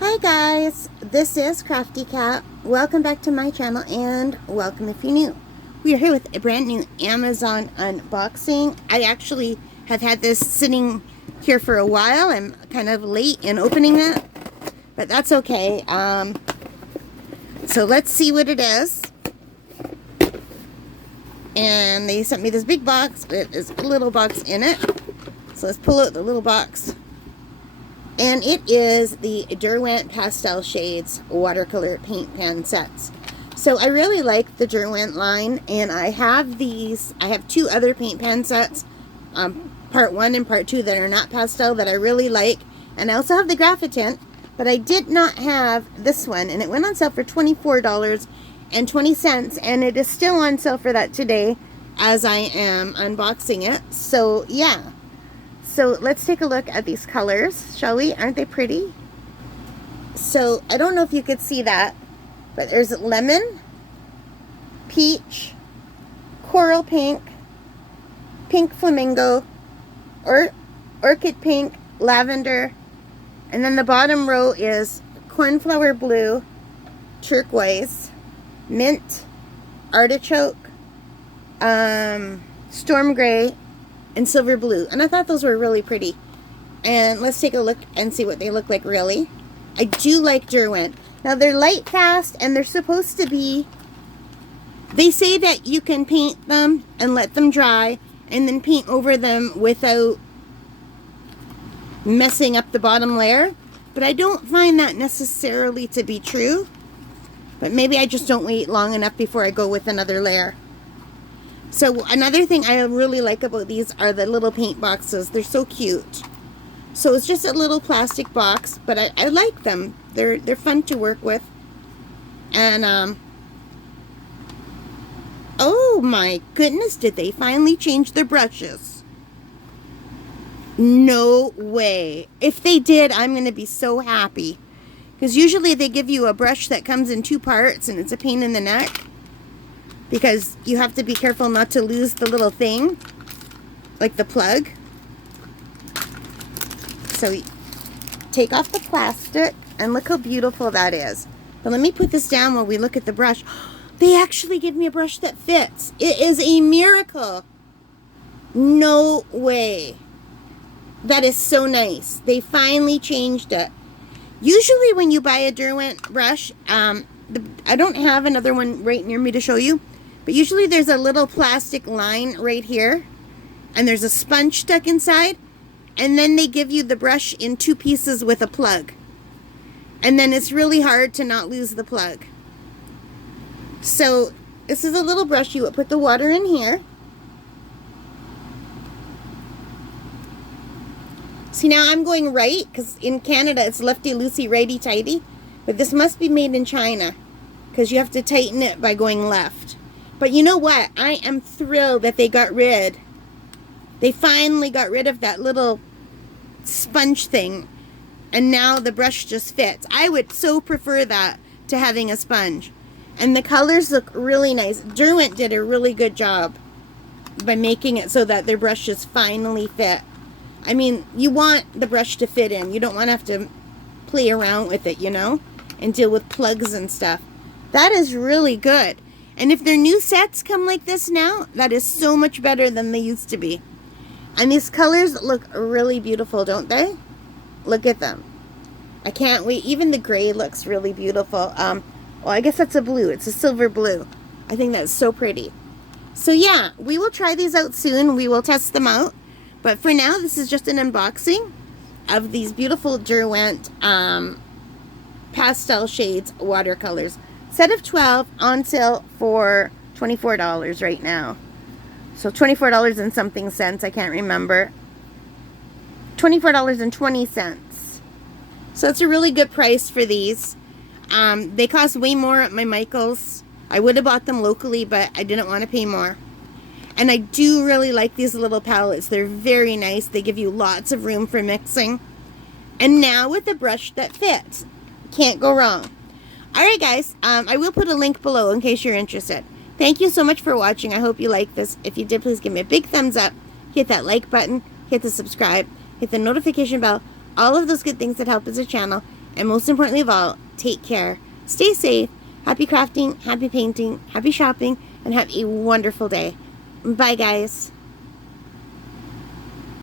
Hi guys, this is Crafty Cat. Welcome back to my channel and welcome if you're new. We are here with a brand new Amazon unboxing. I actually have had this sitting here for a while. I'm kind of late in opening it, but that's okay. So let's see what it is. And they sent me this big box, but there's a little box in it. So let's pull out the little box. And it is the Derwent Pastel Shades Watercolor Paint Pen Sets. So I really like the Derwent line, and I have these. I have two other paint pen sets, part 1 and part 2, that are not pastel, that I really like. And I also have the Graphitint, but I did not have this one, and it went on sale for $24.20, and it is still on sale for that today as I am unboxing it. So yeah. So let's take a look at these colors, shall we? Aren't they pretty? So I don't know if you could see that, but there's lemon, peach, coral pink, pink flamingo, orchid pink, lavender, and then the bottom row is cornflower blue, turquoise, mint, artichoke, storm gray, and silver blue. And I thought those were really pretty. And let's take a look and see what they look like really. I do like Derwent. Now they're light fast, and they're supposed to be, they say that you can paint them and let them dry and then paint over them without messing up the bottom layer, but I don't find that necessarily to be true. But maybe I just don't wait long enough before I go with another layer. So another thing I really like about these are the little paint boxes. They're so cute. So it's just a little plastic box, but I like them. They're fun to work with. And oh my goodness, did they finally change their brushes? No way. If they did, I'm going to be so happy. Because usually they give you a brush that comes in 2 parts, and it's a pain in the neck, because you have to be careful not to lose the little thing, like the plug. So take off the plastic, and look how beautiful that is. But let me put this down while we look at the brush. They actually give me a brush that fits. It is a miracle. No way. That is so nice. They finally changed it. Usually when you buy a Derwent brush, I don't have another one right near me to show you, but usually there's a little plastic line right here, and there's a sponge stuck inside, and then they give you the brush in 2 pieces with a plug. And then it's really hard to not lose the plug. So this is a little brush. You would put the water in here. See, now I'm going right, because in Canada it's lefty-loosey, righty-tighty, but this must be made in China, because you have to tighten it by going left. But you know what? I am thrilled that they finally got rid of that little sponge thing, and now the brush just fits. I would so prefer that to having a sponge. And the colors look really nice. Derwent did a really good job by making it so that their brushes finally fit. I mean, you want the brush to fit in. You don't want to have to play around with it, you know, and deal with plugs and stuff. That is really good. And if their new sets come like this now, that is so much better than they used to be. And these colors look really beautiful, don't they? Look at them. I can't wait. Even the gray looks really beautiful. Well, I guess that's a blue. It's a silver blue. I think that's so pretty. So yeah, we will try these out soon. We will test them out. But for now, this is just an unboxing of these beautiful Derwent Pastel Shades Watercolors. Set of 12 on sale for $24 right now. So $24 and something cents. I can't remember. $24.20. So it's a really good price for these. They cost way more at my Michael's. I would have bought them locally, but I didn't want to pay more. And I do really like these little palettes. They're very nice. They give you lots of room for mixing. And now with a brush that fits. Can't go wrong. Alright guys, I will put a link below in case you're interested. Thank you so much for watching. I hope you liked this. If you did, please give me a big thumbs up. Hit that like button. Hit the subscribe. Hit the notification bell. All of those good things that help as a channel. And most importantly of all, take care. Stay safe. Happy crafting, happy painting, happy shopping, and have a wonderful day. Bye, guys.